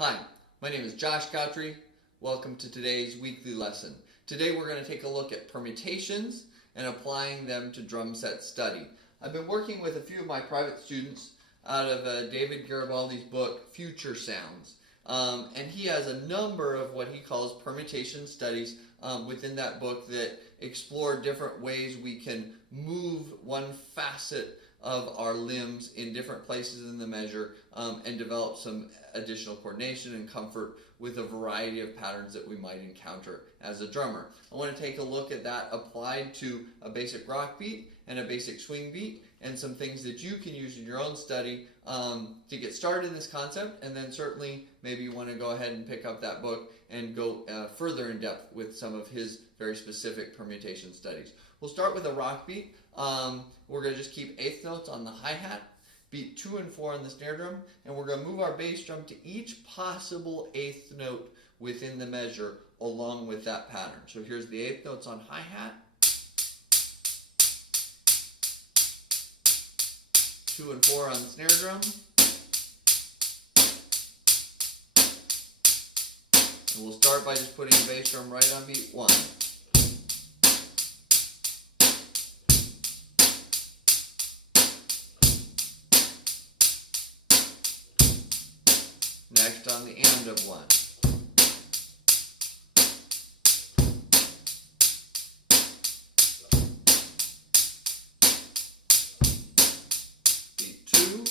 Hi, my name is Josh Gottry. Welcome to today's weekly lesson. Today we're going to take a look at permutations and applying them to drum set study. I've been working with a few of my private students out of David Garibaldi's book, Future Sounds. And he has a number of what he calls permutation studies within that book that explore different ways we can move one facet of our limbs in different places in the measure and develop some additional coordination and comfort with a variety of patterns that we might encounter as a drummer. I want to take a look at that applied to a basic rock beat and a basic swing beat and some things that you can use in your own study to get started in this concept, and then certainly maybe you want to go ahead and pick up that book and go further in depth with some of his very specific permutation studies. We'll start with a rock beat. We're going to just keep eighth notes on the hi-hat, beat 2 and 4 on the snare drum, and we're going to move our bass drum to each possible eighth note within the measure along with that pattern. So here's the eighth notes on hi-hat, 2 and 4 on the snare drum, and we'll start by just putting the bass drum right on beat 1. Next on the end of 1. Beat 2.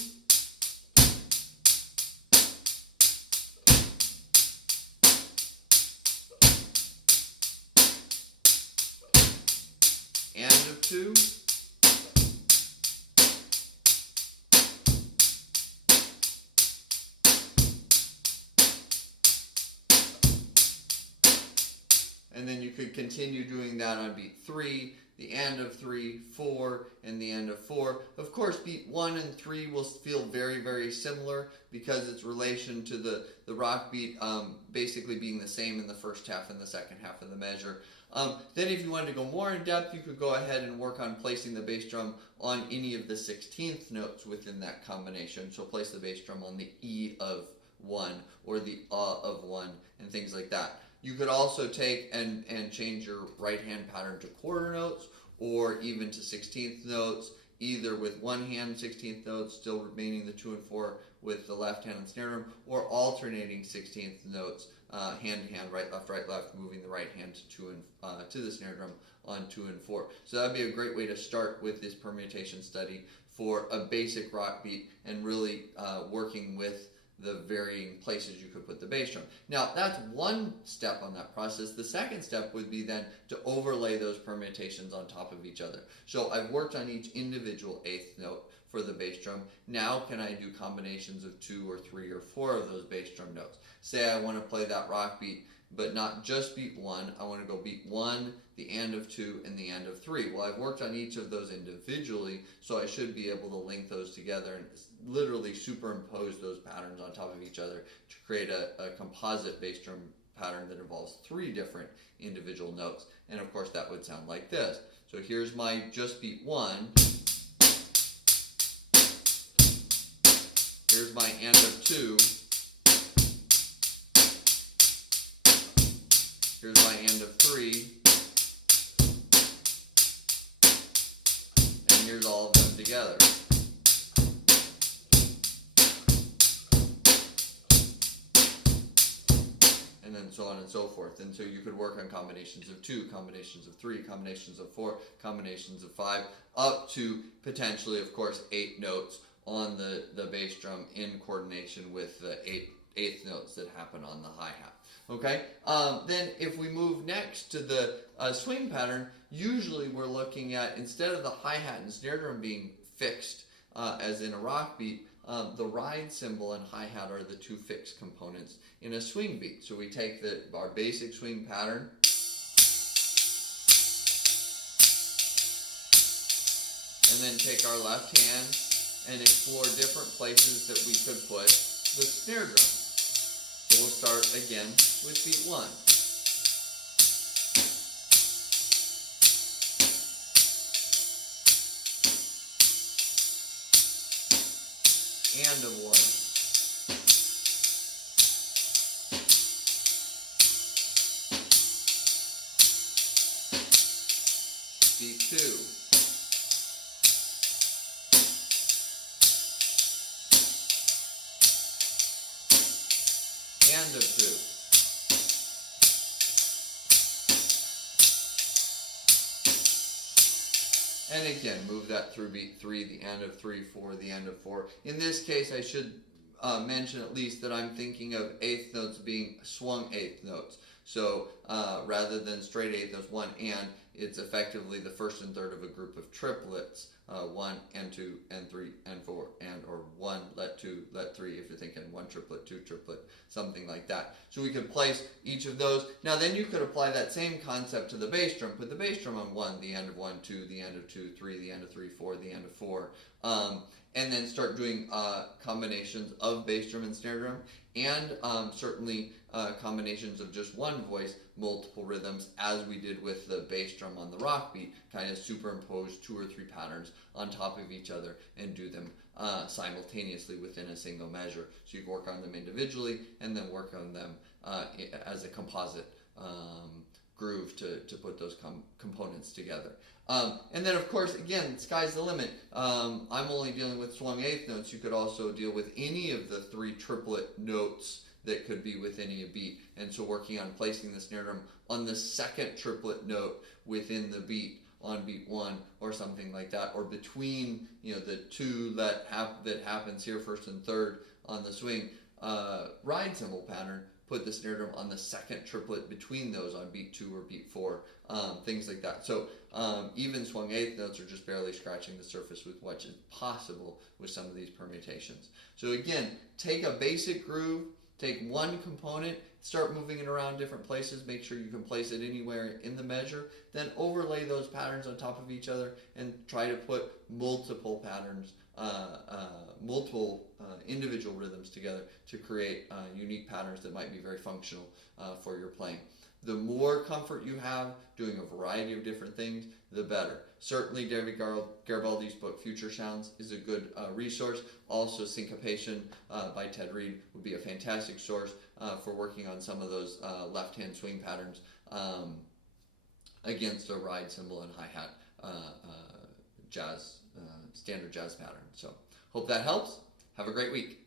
End of 2. And then you could continue doing that on beat 3, the end of 3, 4, and the end of 4. Of course, beat 1 and 3 will feel very, very similar because its relation to the rock beat basically being the same in the first half and the second half of the measure. Then if you wanted to go more in depth, you could go ahead and work on placing the bass drum on any of the 16th notes within that combination. So place the bass drum on the E of 1 or the of 1 and things like that. You could also take and change your right hand pattern to quarter notes or even to 16th notes, either with one hand 16th notes, still remaining the 2 and 4 with the left hand and snare drum, or alternating 16th notes, hand to hand, right, left, moving the right hand to the snare drum on 2 and 4. So that'd be a great way to start with this permutation study for a basic rock beat and really working with the varying places you could put the bass drum. Now, that's one step on that process. The second step would be then to overlay those permutations on top of each other. So I've worked on each individual eighth note for the bass drum. Now can I do combinations of 2 or 3 or 4 of those bass drum notes? Say I want to play that rock beat, but not just beat 1. I want to go beat 1, the end of 2, and the end of 3. Well, I've worked on each of those individually, so I should be able to link those together and literally superimpose those patterns on top of each other to create a composite bass drum pattern that involves 3 different individual notes. And of course that would sound like this. So here's my just beat 1. Here's my end of 2. Here's my end of 3. And here's all of them together. And then so on and so forth. And so you could work on combinations of 2, combinations of 3, combinations of 4, combinations of 5, up to potentially, of course, 8 notes on the bass drum in coordination with the eighth notes that happen on the hi-hat. Okay? Then if we move next to the swing pattern, usually we're looking at, instead of the hi-hat and snare drum being fixed as in a rock beat, the ride cymbal and hi-hat are the 2 fixed components in a swing beat. So we take our basic swing pattern, and then take our left hand and explore different places that we could put the snare drum. So we'll start again with beat 1. And of 1. beat 2. End of 2. And again, move that through beat 3, the end of 3, 4, the end of 4. In this case, I should mention at least that I'm thinking of eighth notes being swung eighth notes. So rather than straight eighth notes, 1 and, it's effectively the first and third of a group of triplets. 1 and 2 and 3 and 4 and, or 1, let 2, let 3, if you're thinking 1 triplet, 2 triplet, something like that. So we could place each of those. Now then you could apply that same concept to the bass drum. Put the bass drum on 1, the end of 1, 2, the end of 2, 3, the end of 3, 4, the end of 4. And then start doing combinations of bass drum and snare drum, and certainly combinations of just one voice, multiple rhythms, as we did with the bass drum on the rock beat, kind of superimpose 2 or 3 patterns on top of each other and do them simultaneously within a single measure. So you can work on them individually and then work on them as a composite groove to put those components together. And then of course, again, sky's the limit. I'm only dealing with swung eighth notes. You could also deal with any of the 3 triplet notes that could be within a beat. And so working on placing the snare drum on the second triplet note within the beat on beat 1 or something like that, or between, you know, the 2 that happens here, first and third on the swing ride cymbal pattern. Put the snare drum on the second triplet between those on beat 2 or beat 4, things like that. So even swung eighth notes are just barely scratching the surface with what is possible with some of these permutations. So again, take a basic groove, take one component, start moving it around different places, make sure you can place it anywhere in the measure, then overlay those patterns on top of each other and try to put multiple patterns, multiple individual rhythms together to create unique patterns that might be very functional for your playing. The more comfort you have doing a variety of different things, the better. Certainly David Garibaldi's book Future Sounds is a good resource. Also Syncopation by Ted Reed would be a fantastic source for working on some of those left-hand swing patterns against a ride cymbal and hi-hat jazz, standard jazz pattern. So hope that helps. Have a great week.